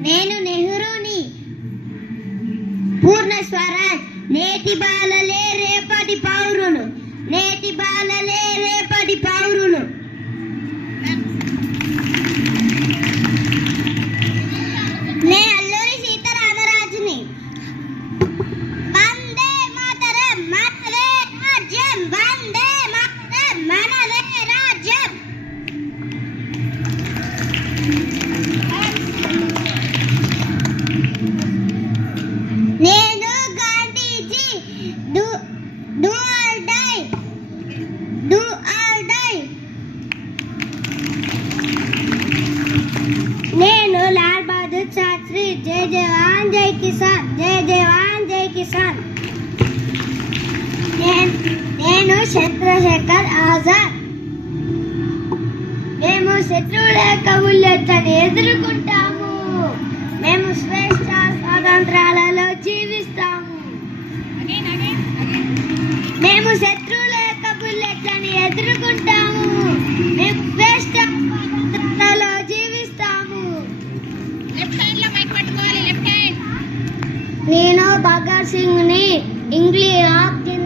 నేను నెహ్రూని. పూర్ణ స్వరాజ్. నేటి బాలలే రేపటి పౌరులు. నేటి బాలలే రేపటి పౌరులు. నే అల్లూరి సీతారామరాజుని. వందే మాతరం మనదే రాజ్యం. వందే మాతరం మనదే రాజ్యం. నేను Gandhiji. Do or die. Do or die. నేను లాల్ బహదూర్ శాస్త్రి. జై జవాన్ జై కిసాన్. జై జవాన్ జై కిసాన్. నేను చంద్రశేఖర్ ఆజాద్. మేము శత్రువుల యొక్క బుల్లెట్లను ఎదుర్కొంటాము. మేము స్వేచ్ఛ స్వాతంత్రాలలో జీవిస్తాము. మేము శత్రువుల యొక్క బుల్లెట్లను ఎదుర్కొంటాము. మేము స్వేచ్ఛ స్వాతంత్రాలలో జీవిస్తాము. నేను భగత్ సింగ్ ని. ఇంగ్లీష్